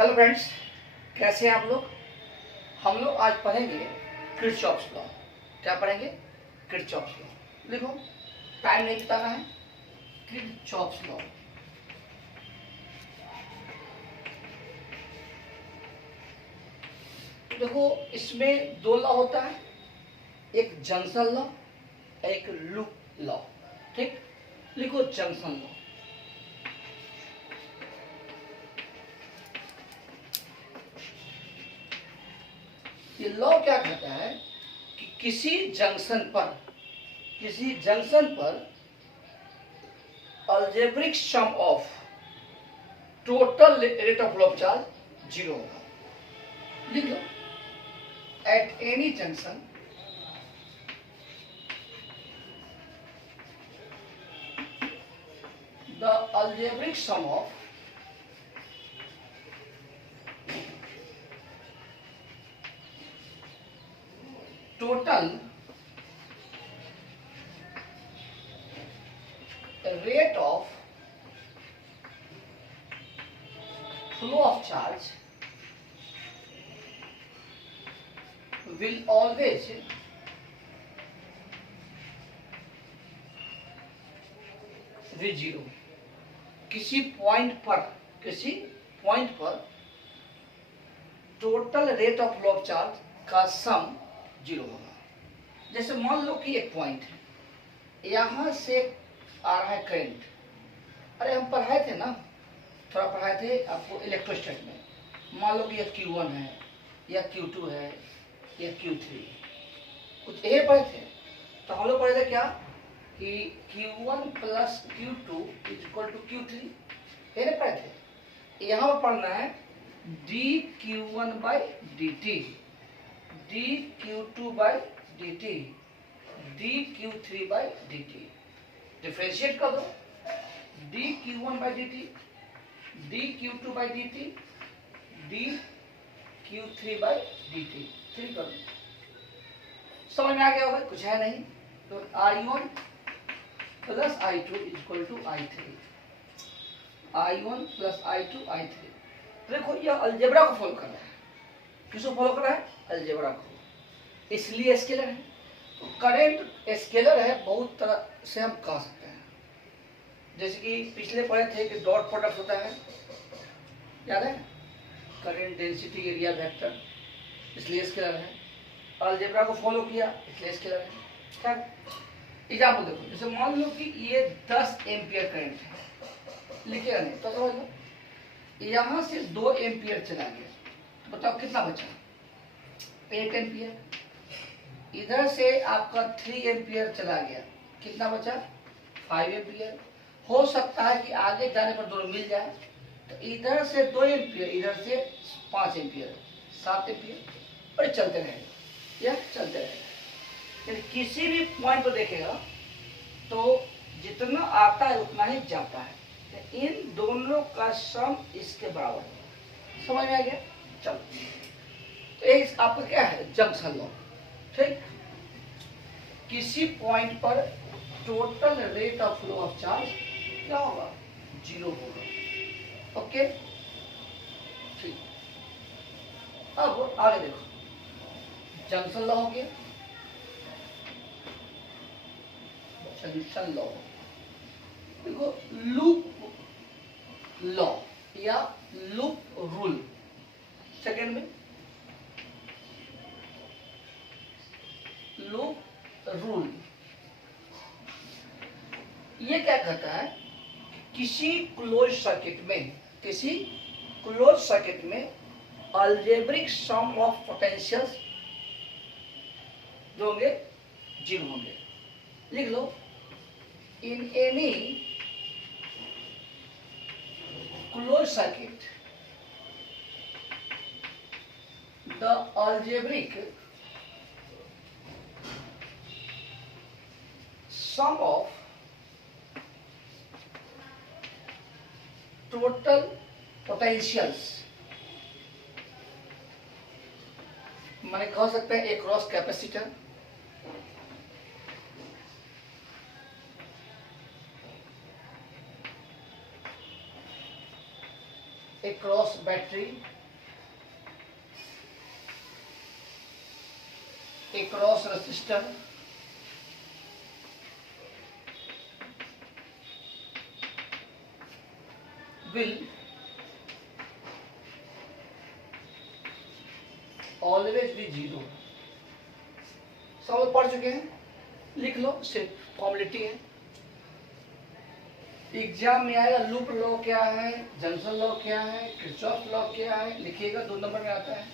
Hello friends, कैसे हैं आप लोग। हम लोग आज पढ़ेंगे किरचॉफ्स लॉ। क्या पढ़ेंगे? Kirchhoff's law. लिखो, टाइम नहीं बिताना है। Kirchhoff's law. देखो, इसमें दो लॉ होता है, एक जंक्शन लॉ, एक लूप लॉ। ठीक, लिखो जंक्शन लॉ। ये लॉ क्या कहता है कि किसी जंक्शन पर algebraic sum of total rate of flow of charge zero होगा। लिख लो, at any junction the algebraic sum of total rate of flow of charge will always be zero। किसी पॉइंट पर total rate of flow of charge का sum zero होगा। जैसे मान लो कि एक पॉइंट है, यहां से आ रहा है करंट। अरे हम पढ़ाए थे ना, थोड़ा पढ़ाए थे आपको इलेक्ट्रोस्टैट में। मान लो कि यह Q1 है या Q2 है या Q3, कुछ ये पढ़े थे। तो हम लोग पढ़े थे क्या कि Q1 plus Q2 is equal to Q3, ये नहीं पढ़े थे। यहाँ पर पढ़ना है dQ1 by dt, dQ2 by dt, dQ3 by dt। Differentiate कर दो, dQ1 by dt, dQ2 by dt, dQ3 by dt। ठीक कर दो, समझ में आ गया होगा। कुछ है नहीं तो I1 plus I2 is equal to I3, I1 plus I2 I3। देखो, यह अलजेब्रा को फॉलो कर रहा है। किसको फॉलो कर रहा है? अलजेब्रा को, इसलिए स्केलर है। तो करंट स्केलर है, बहुत तरह से हम कह सकते हैं। जैसे कि पिछले पढ़े थे कि डॉट प्रोडक्ट होता है, याद है? करंट डेंसिटी एरिया वेक्टर, इसलिए स्केलर है। अलजेब्रा को फॉलो किया इसलिए स्केलर है। क्या एग्जाम्पल देखो, जैसे मान लो कि ये 10 एम्पियर करंट है, लिखेगा नहीं तो समझ लो। यहां से 2 एम्पियर चला गया, बताओ कितना बचा? 8 एम्पियर। इधर से आपका 3 एम्पियर चला गया, कितना बचा? 5 एम्पियर। हो सकता है कि आगे जाने पर दोनों मिल जाए, तो इधर से 2 एम्पियर, इधर से 5 एम्पियर, 7 एम्पियर, और चलते रहेगा, यह चलते रहेगा। किसी भी पॉइंट पर देखेगा तो जितना आता है उतना ही जाता है। इन दोनों का सम इसके बराबर है। समझ में आ गया? चलो, तो ये आपका क्या है? Junction law. ठीक, किसी पॉइंट पर total rate of flow of charge क्या होगा? जीरो होगा। ओके, ठीक। अब आगे देखो, जंक्शन लॉ हो गया, जंक्शन लॉ। देखो, लूप लॉ या लूप रूल, सेकेंड में लूप रूल। ये क्या कहता है? किसी क्लोज सर्किट में अलजेब्रिक सम ऑफ पोटेंशियल्स जो होंगे जीरो होंगे। लिख लो, in any closed circuit the algebraic sum of total potentials, माने कह सकते हैं एक cross capacitor, across battery, across resistor, will always be zero। सब लोग पढ़ चुके हैं, लिख लो, सिर्फ फॉर्मेलिटी है। एग्जाम में आएगा लूप लॉ क्या है, जंक्शन लॉ क्या है, किरचॉफ लॉ क्या है, लिखिएगा, 2 नंबर में आता है।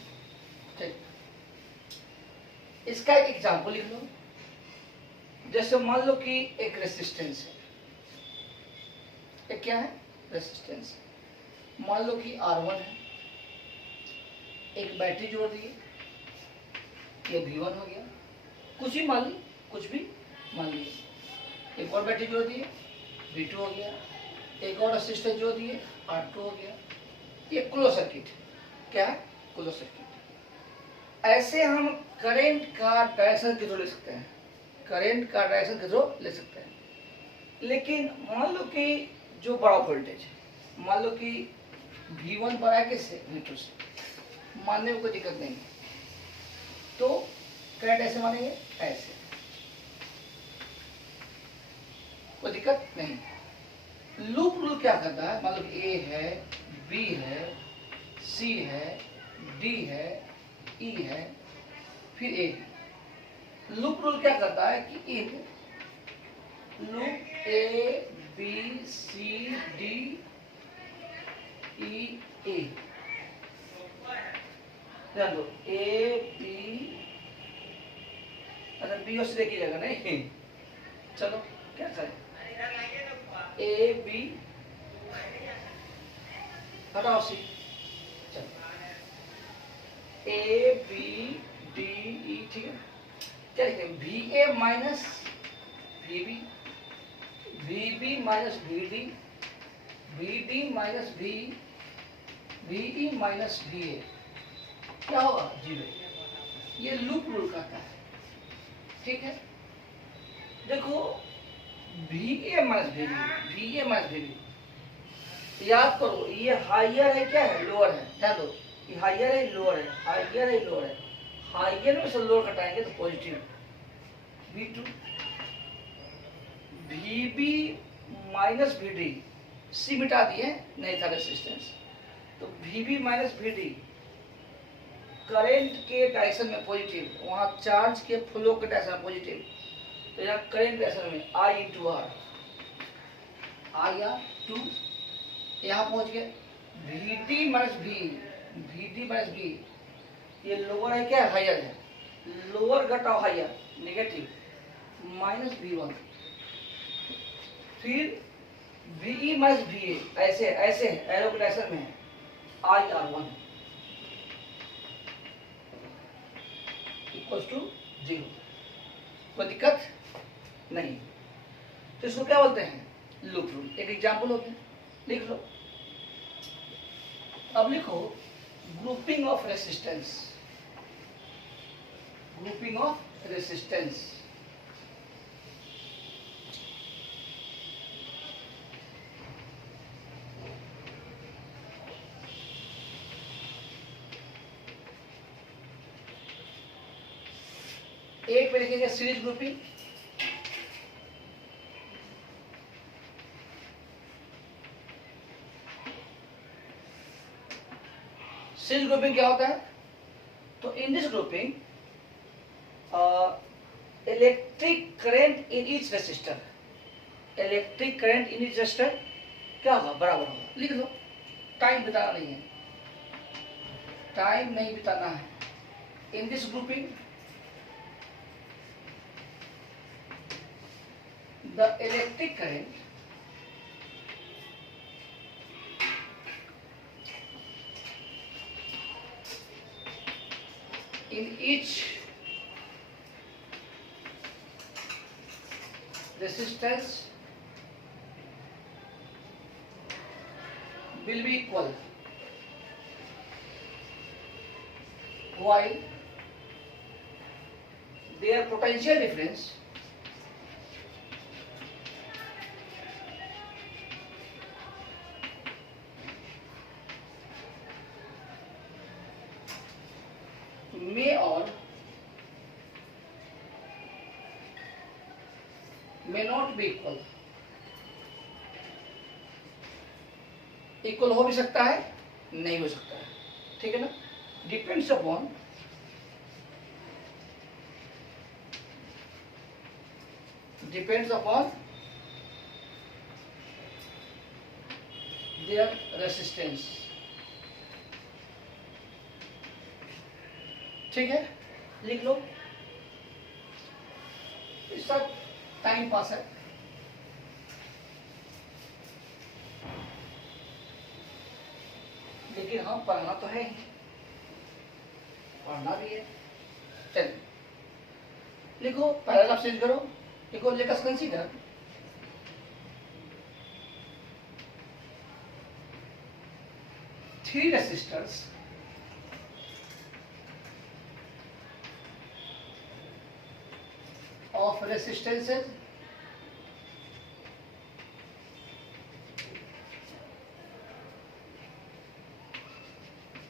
ठीक, इसका एक एग्जाम्पल लिख लो। जैसे मान लो कि एक रेसिस्टेंस है, एक क्या है, रेसिस्टेंस। मान लो कि R1 है, एक बैटरी जोड़ दी, ये V1 हो गया, कुछ भी मान ली, कुछ भी मान लीजिए। एक और बैटरी जोड़ दी, V2 हो गया, एक और रेसिस्टर जोड़ दिए, R2 हो गया। ये क्लोज सर्किट, क्या है, क्लोज सर्किट। ऐसे हम करंट का डायरेक्शन किधर ले सकते हैं, करंट का डायरेक्शन किधर ले सकते हैं। लेकिन मान लो कि जो बड़ा वोल्टेज है, मान लो कि V1 बड़ा है किससे, V2 से, मानने में कोई दिक्कत नहीं है। तो करंट ऐसे मानेंगे, ऐसे, कोई दिक्कत नहीं। लूप रूल क्या करता है, मान लो A है, B है, C है, D है, E है, फिर A है। लूप रूल क्या करता है कि in loop A B C D E A, ध्यान दो, A B, अच्छा B और C देखी जाएगा नहीं, चलो क्या करें, A B हटाओ C, चलो A B D E, ठीक है। क्या लिखें, VA minus VB, VB minus VD, VD minus VE, VE minus VA, क्या होगा, 0। ये लूप रूल कहता है, ठीक है। देखो VA minus VB, VA minus VB, याद करो ये हाइयर है, क्या है, लोअर है, ध्यान दो, ये हाइयर है, लोअर है, हाइयर है, लोअर है। हाइयर में से लोअर घटाएंगे तो positive, V2। VB minus VD, C मिटा दिए, नहीं था रेसिस्टेंस, तो VB माइनस VD करंट के डायरेक्शन में पॉजिटिव, वहां चार्ज के फ्लो के डायरेक्शन में पॉजिटिव, तो यहाँ करंट डायरेक्शन में I इंटू R, IR2, यहाँ पहुंच गए। VD minus V, VD minus V, ये लोअर है, क्या हायर है, लोअर घटाओ हायर, नेगेटिव, माइनस V1, फिर VE माइनस VA, ऐसे ऐसे एरो के डायरेक्शन में है, IR1 इक्वल्स टू 0, कोई दिक्कत नहीं। तो इसको क्या बोलते हैं, लूप रूल। एक एग्जाम्पल हो गया, लिख लो। अब लिखो grouping of resistance, grouping of resistance. एक पे लिखेंगे सीरीज ग्रुपिंग, सीरीज ग्रुपिंग क्या होता है, तो in this grouping electric current in each resistor, electric current in each resistor क्या होगा, बराबर होगा, लिख लो, टाइम बिताना नहीं है, टाइम नहीं बिताना है। In this grouping the electric current in each resistance will be equal, while their potential difference may or may not be equal. Equal हो भी सकता है, नहीं हो सकता है, ठीक है ना. Depends upon their resistance. ठीक है, लिख लो. इसका टाइम पास है. लेकिन हम पढ़ना तो है ही, पढ़ना भी है. चलिए लिखो, पैराग्राफ चेंज करो. लिखो, let us consider three resistors of resistances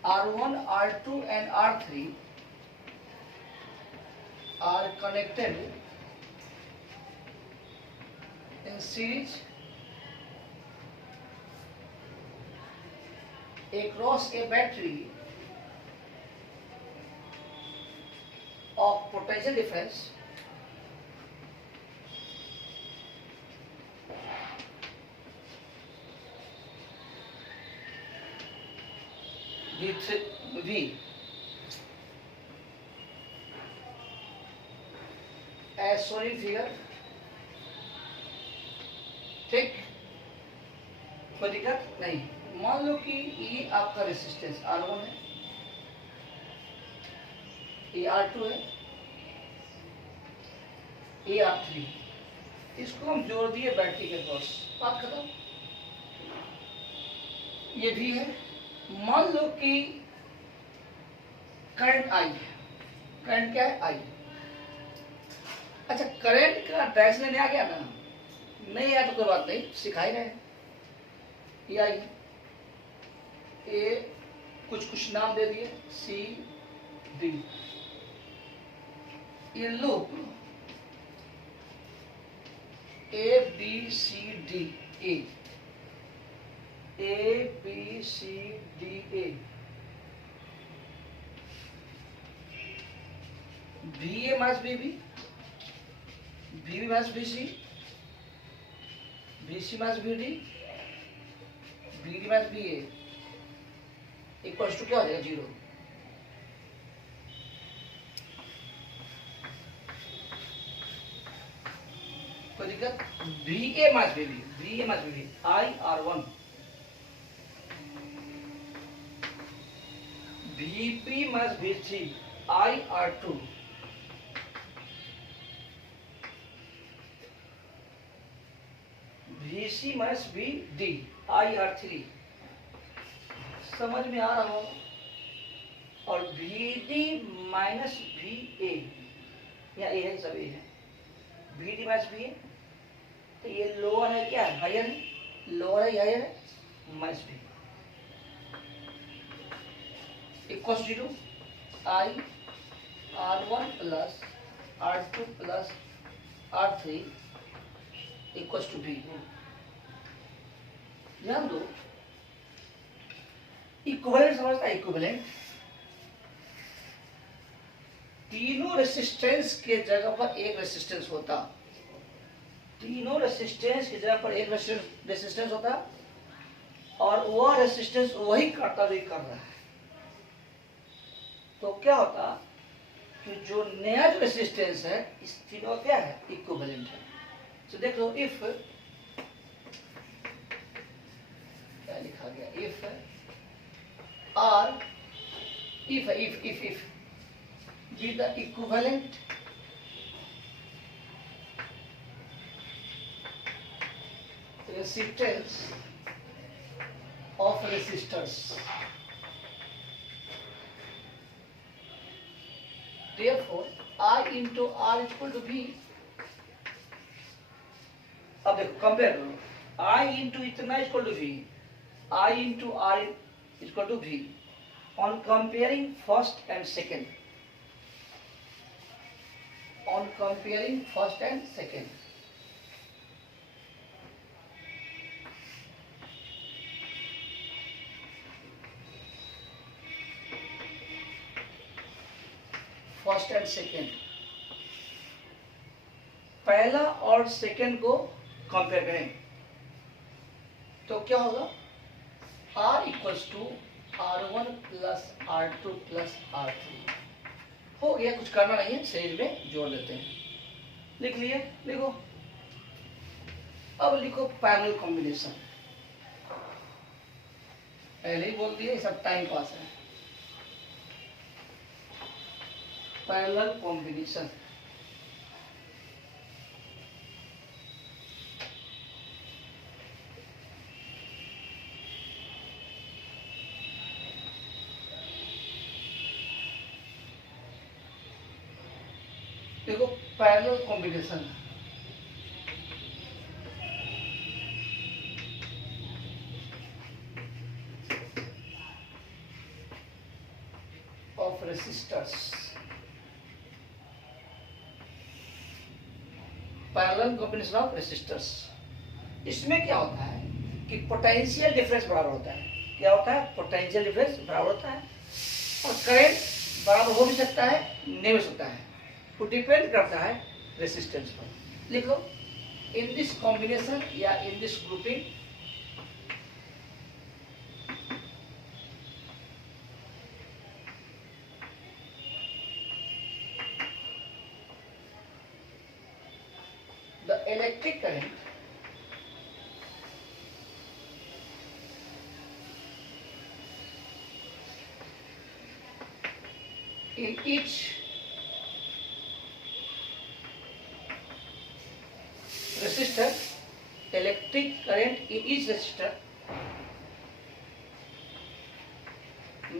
R1, R2 and R3 are connected in series across a battery of potential difference V as shown in figure. ठीक, कोई दिक्कत नहीं. मान लो कि ये आपका रेसिस्टेंस R1 है, ये R2 है, ये R3. इसको हम जोड़ दिए बैटरी के पास, बात खत्म. ये भी है. मान लो कि करंट I है. करंट क्या है? I. अच्छा, करंट का डायरेक्शन नहीं आ गया ना, नहीं आया तो कोई बात नहीं, सिखा ही रहे. ये I, ए कुछ नाम दे दिए, सी डी. ये loop A B C D A B C D A. B A minus B B, B B minus B C, B C minus B D, B D minus B A equals to क्या हो जाएगा? 0. कोई दिक्कत? B A minus B B, B A minus B B, I R1, B P minus B C, I R2, B C minus B D, I R3. समझ में आ रहा हो? और बी डी माइनस बी ए, या ए है, सब ए है. बी डी माइनस बी ए, तो ये लोअर है, क्या है? हायर है. लोअर है, हायर है, minus B equal 0. I R1 plus R2 plus R3 equal to B. ध्यान दो, इक्विवेलेंट समझता है. इक्विवेलेंट तीनों रेसिस्टेंस के जगह पर एक रेसिस्टेंस होता, तीनों रेसिस्टेंस की जगह पर एक रेसिस्टेंस होता, और वह रेसिस्टेंस वही करता जो कर रहा है. तो क्या होता कि जो नया जो रेसिस्टेंस है, इस तीनों क्या है? इक्विवेलेंट है. तो देख लो, इफ क्या लिखा गया? If R, if be the equivalent resistance of resistors, therefore I into R is equal to V. अब देखो, कंपेयर करो. I into इतना is equal to V, I into R is equal to V on comparing first and second. on comparing first and second. First and second, पहला और second को compare करें तो क्या होगा, R equals to R1 plus R2 plus R3 हो गया। कुछ करना नहीं है, सीरीज में जोड़ देते हैं। लिख लिए, लिखो। अब लिखो पैरेलल कॉम्बिनेशन। पहले ही बोल दिया, सब टाइम पास है। पैरेलल कॉम्बिनेशन, देखो parallel combination of resistors, parallel combination of resistors. इसमें क्या होता है कि पोटेंशियल डिफरेंस बराबर होता है। क्या होता है? पोटेंशियल डिफरेंस बराबर होता है, और करंट बराबर हो भी सकता है, नहीं हो सकता है, वो डिपेंड करता है रेसिस्टेंस पर। लिख लो, इन दिस कॉम्बिनेशन या in this grouping the electric current in each resistor, electric current in each resistor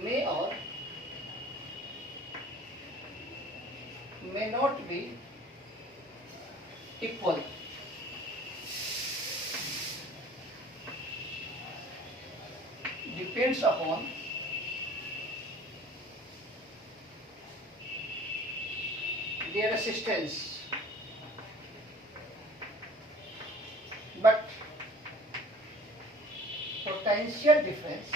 may or may not be equal, depends upon their resistance, but potential difference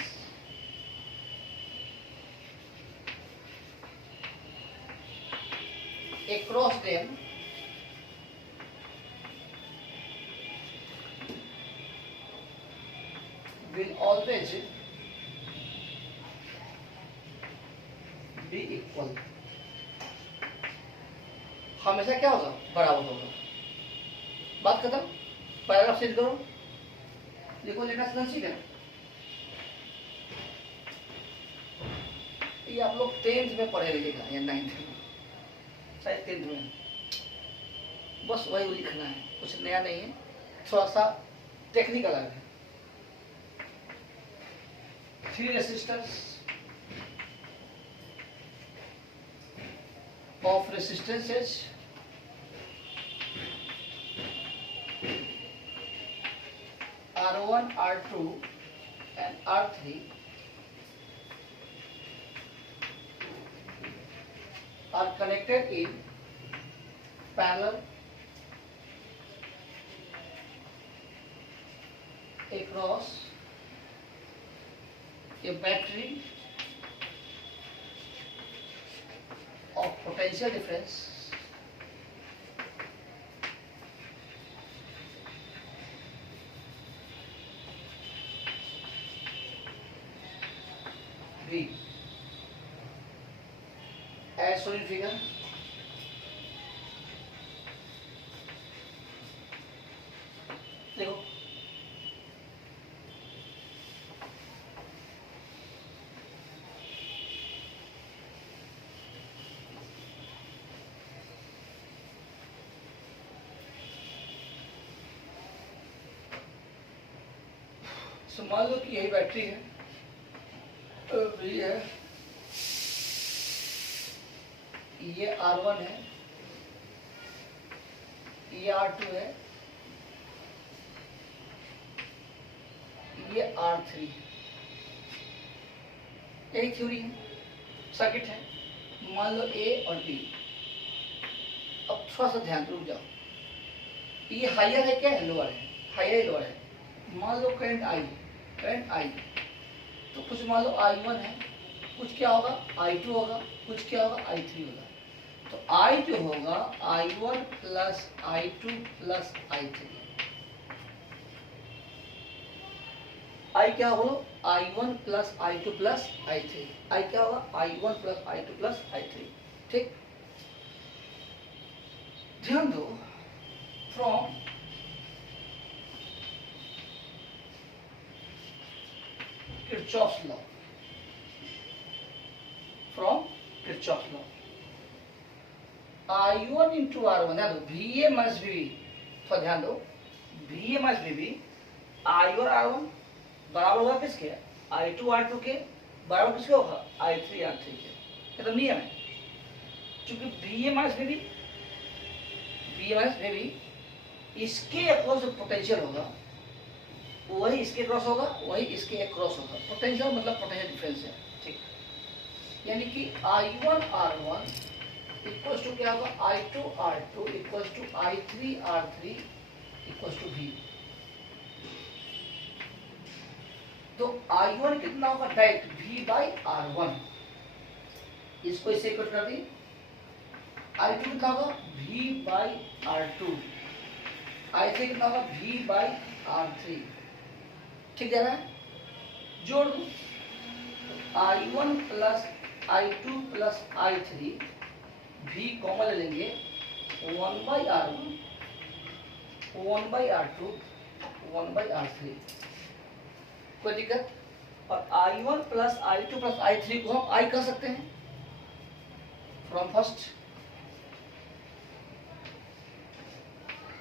across them will always be equal। हमेशा क्या होगा? बराबर होगा। बात खत्म। Paragraph change करो, देखो let us consider. ये आप लोग 10th में पढ़े लिखेगा या 9th में, शायद 10th में। बस वही लिखना है, कुछ नया नहीं है, थोड़ा सा टेक्निकल है। 3 resistors of resistances R1, R2 and R3 are connected in parallel across a battery of potential difference V as shown in figure। देखो तो मान लो कि यही बैटरी है, ये है, ये R1 है, ये R2 है, ये R3 है। यही थ्योरी है, सर्किट है। मान लो A और B। अब थोड़ा सा ध्यान रुक जाओ, ये हायर है क्या है, लोअर है, हायर लोअर है। मान लो करंट आई, तो कुछ मान लो I1 है, कुछ क्या होगा I2 होगा, कुछ क्या होगा I3 होगा। तो I जो होगा I1 plus I2 plus I3, I क्या बोलो I1 plus I2 plus I3, I क्या होगा I1 plus I2 plus I3। ठीक, ध्यान दो, from Kirchhoff's law, from Kirchhoff's law, I1 into R1, ध्यान दो VA माइनस VB, थोड़ा ध्यान दो, VA माइनस VB, I और R1 बराबर होगा किसके, I2 R2 के, बराबर किसके होगा I3 R3 के। ये तो नियम है, क्योंकि VA माइनस VB इसके अक्रॉस जो पोटेंशियल होगा वही इसके क्रॉस होगा, वही इसके एक क्रॉस होगा। पोटेंशियल मतलब पोटेंशियल डिफरेंस है। ठीक, यानी कि I1 R1 इक्वल्स टू क्या होगा I2 R2 equals to I3 R3 equals to V। तो I1 कितना होगा डायरेक्ट V बाई R1, इसको इससे इक्वल कर दी। I2 कितना होगा V बाई R2, I3 कितना होगा V बाई R3। ठीक है ना, जोड़ दो I1 plus I2 plus I3, V common ले लेंगे 1 by R1 1 by R2 1 by R3, कोई दिक्कत। और I1 plus I2 plus I3 को हम I कह सकते हैं from first,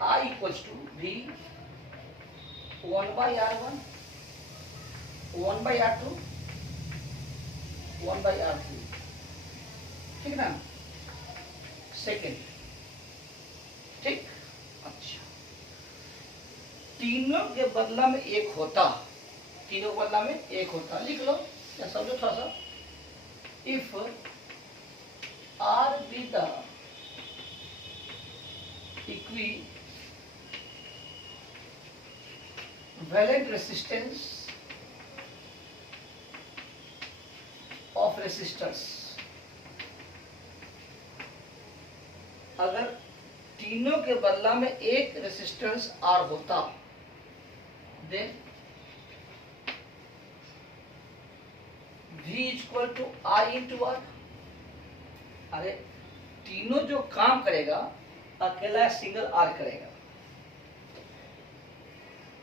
I equals to V 1 by R1 1 by R2 1 by R3। ठीक ना, सेकेंड। ठीक, अच्छा, तीनों के बदला में एक होता, तीनों के बदला में एक होता, लिख लो या समझो थोड़ा सा। If R be the equivalent resistance of resistors, अगर तीनों के बदला में एक रेसिस्टेंस R होता, then V equal to I into R। अरे तीनों जो काम करेगा अकेला सिंगल R करेगा,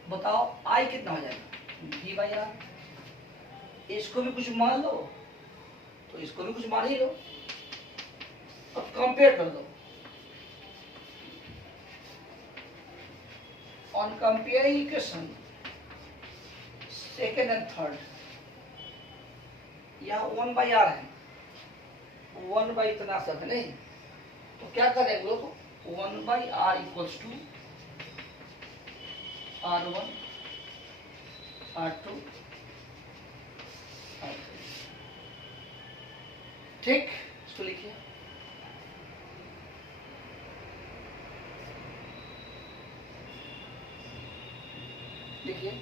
बताओ I कितना हो जाएगा V बाई R। इसको भी कुछ मान लो तो इसको भी कुछ मान ही लो, अब कंपेयर कर लो। On comparing equation second and third, यहाँ 1 बाई R है, 1 बाई इतना सब है नहीं, तो क्या करेंगे लोग 1 by R equals to R1 R2 R3। ठीक, इसको लिखिए। लिखिए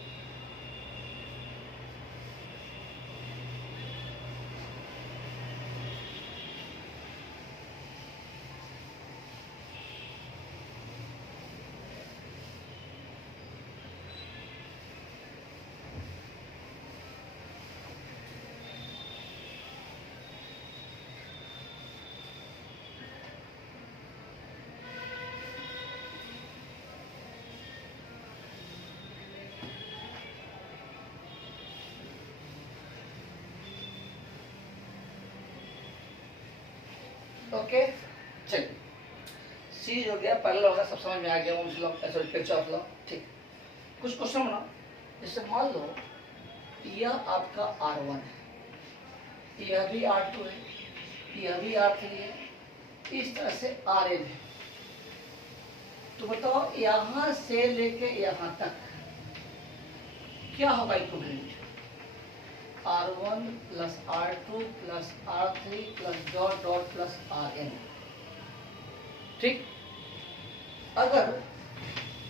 ओके, चलिए सीरीज हो गया, पैरेलल हो गया, सब समझ में आ गया। Ohm's law, sorry Kirchhoff law. ठीक, कुछ क्वेश्चन बनाओ। जैसे मान लो यह आपका R1 है, यह भी R2 है, यह भी R3 है, इस तरह से Rn है। तो बताओ यहाँ से लेके यहाँ तक क्या होगा equivalent, R1 plus R2 plus R3 plus dot dot plus Rn। ठीक, अगर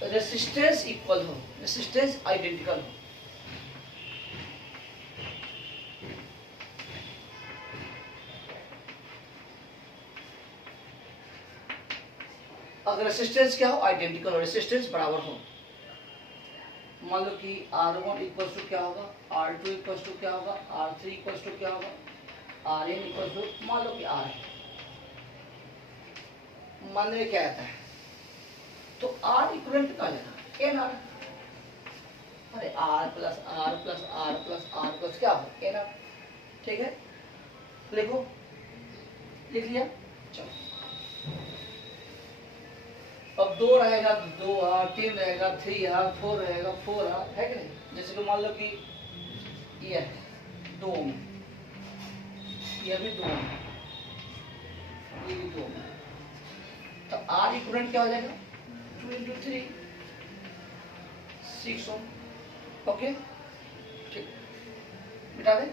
रेसिस्टेंस इक्वल हो, रेसिस्टेंस आइडेंटिकल हो, अगर रेसिस्टेंस क्या हो, आइडेंटिकल हो, रेसिस्टेंस बराबर हो, मान लो कि R1 इक्वल टू क्या होगा, R2 इक्वल टू क्या होगा, R3 इक्वल टू क्या होगा, Rn इक्वल टू मान लो कि R है, मान लो क्या आता है, तो R इक्वलेंट कितना आ जाएगा, एन आर। अरे R plus R plus R plus R plus क्या होगा, एन आर। ठीक है, लिखो, लिख लिया। चलो अब 2 रहेगा 2 आर, 3 रहेगा 3 आर, 4 रहेगा 4 आर, है कि नहीं। जैसे कि मान लो कि ये है 2 ओम, ये भी 2 ओम, ये भी 2 ओम, तो आर इक्विवेलेंट क्या हो जाएगा, 2 इंटू 3 6 ओम। ओके, ठीक, मिटा दे।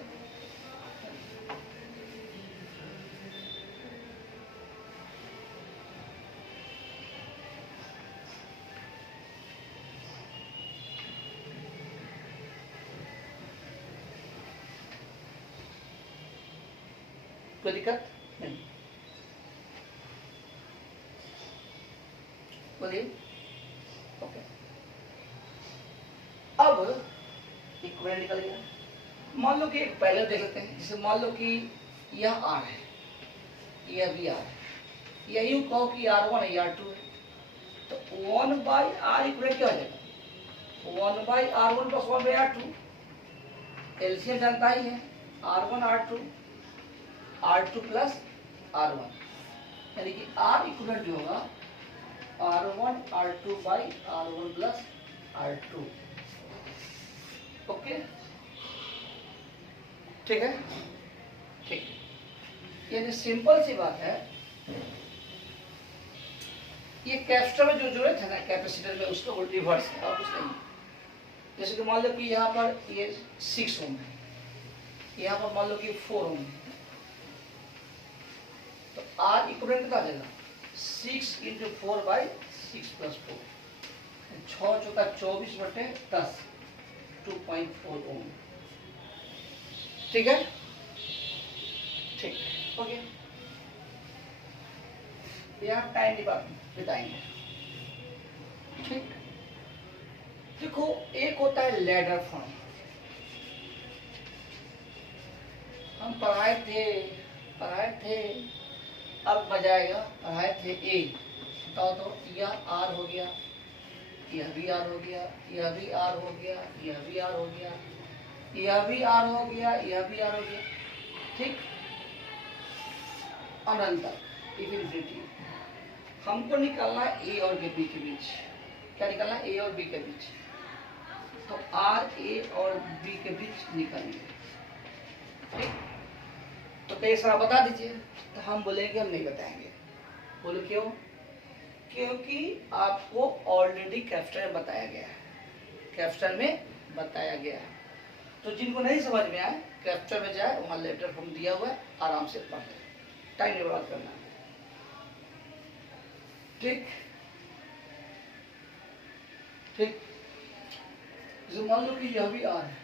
कोई दिक्कत नहीं, बोलिए। ओके, अब इक्विवेलेंट निकल गया। मान लो कि एक पैरेलल देख लेते हैं, जैसे मान लो कि यह R है, यह भी R है, या यूं कहो कि R1 है, R2 है, तो 1 बाई आर इक्विवेलेंट क्या हो जाएगा, 1 by R1 plus 1 by R2। LCM जानता ही है, R1 R2, R2 plus R1, यानी कि R इक्विवेलेंट जो होगा R1 R2 by R1 plus R2। Okay, ठीक है, ठीक, यानी सिंपल सी बात है। ये कैपेसिटर में जो जुड़े थे ना, कैपेसिटर में, उसका उल्टी रिवर्स है और कुछ नहीं। जैसे कि मान लो कि यहाँ पर ये 6 ओम है, यहाँ पर मान लो कि 4 ओम है, तो आर इक्विवेलेंट कितना आ जाएगा, 6 इंटू 4 बाई 6 प्लस 4, 6 चौका 24 बटे 10, 2.4 ओम। ठीक है, ठीक, हो गया। यहाँ टाइम बिताएंगे। ठीक, देखो एक होता है लैडर फॉर्म, हम पढ़ाए थे, अब बजाएगा, पढ़ाए थे ए, बताओ तो, यह आर हो गया, यह भी आर हो गया, यह भी आर हो गया, यह भी आर हो गया, यह भी आर हो गया, यह भी आर हो गया। ठीक, अनंत इन्फिनिटी। हमको निकालना है ए और बी के बीच, क्या निकालना है, ए और बी के बीच, तो आर ए और बी के बीच निकालेंगे। ठीक, तो कई सारा बता दीजिए, तो हम बोलेंगे हम नहीं बताएंगे। बोलो क्यों, क्योंकि आपको ऑलरेडी कैप्स्टर में बताया गया है, कैप्स्टर में बताया गया है। तो जिनको नहीं समझ में आए, कैप्स्टर में जाए, वहां लेटर फॉर्म दिया हुआ है, आराम से पढ़ ले, टाइम नहीं बर्बाद करना है। ठीक, ठीक, जो मान लो कि यह भी आर है,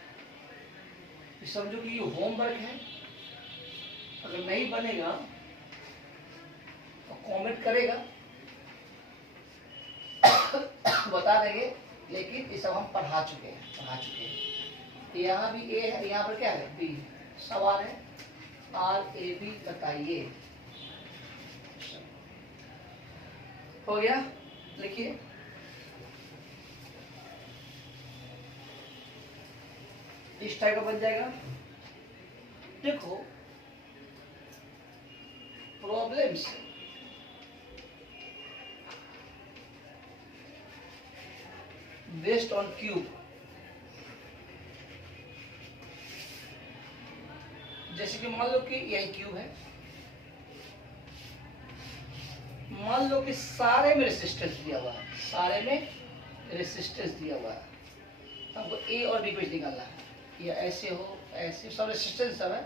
समझो कि ये होमवर्क है, अगर नहीं बनेगा तो कमेंट करेगा, बता देंगे, लेकिन ये सब हम पढ़ा चुके हैं। यहाँ भी ए है, यहाँ पर क्या है, बी है। सवाल है आर ए बी बताइए, हो गया, लिखिए। इस टाइप का बन जाएगा। देखो प्रॉब्लम्स बेस्ड ऑन क्यूब, जैसे कि मान लो कि यही क्यूब है, मान लो कि सारे में रेसिस्टेंस दिया हुआ है, सारे में रेसिस्टेंस दिया हुआ है, हमको ए और बी पेज निकालना है, ये ऐसे हो, ऐसे, सब रेसिस्टेंस सब है,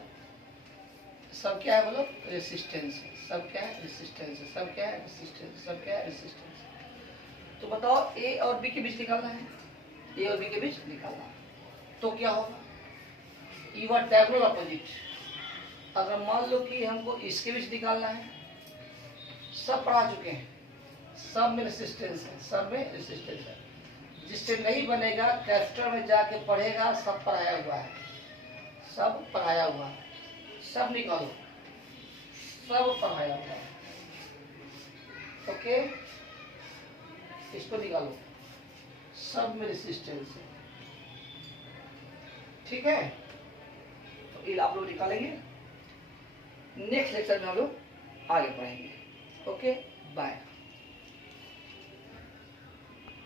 सब क्या है बोलो, रेसिस्टेंस है, सब क्या है, रेसिस्टेंस है, सब क्या है, रेसिस्टेंस, सब क्या है, रेसिस्टेंस। तो बताओ ए और बी के बीच निकालना है, ए और बी के बीच निकालना है। तो क्या होगा, यू आर डायगोनल अपोजिट। अगर मान लो कि हमको इसके बीच निकालना है, सब पढ़ा चुके हैं, सब में रेसिस्टेंस है, सब में रेसिस्टेंस है। जिससे नहीं बनेगा कैपिटल में जाके पढ़ेगा, सब पढ़ाया हुआ है, सब पढ़ाया हुआ है, सब निकालो, सब पढ़ाया हुआ है। ओके, इसको निकालो, सब में रेसिस्टेंस है, ठीक है। तो ये आप लोग निकालेंगे, नेक्स्ट लेक्चर में हम लोग आगे पढ़ेंगे। Okay, bye.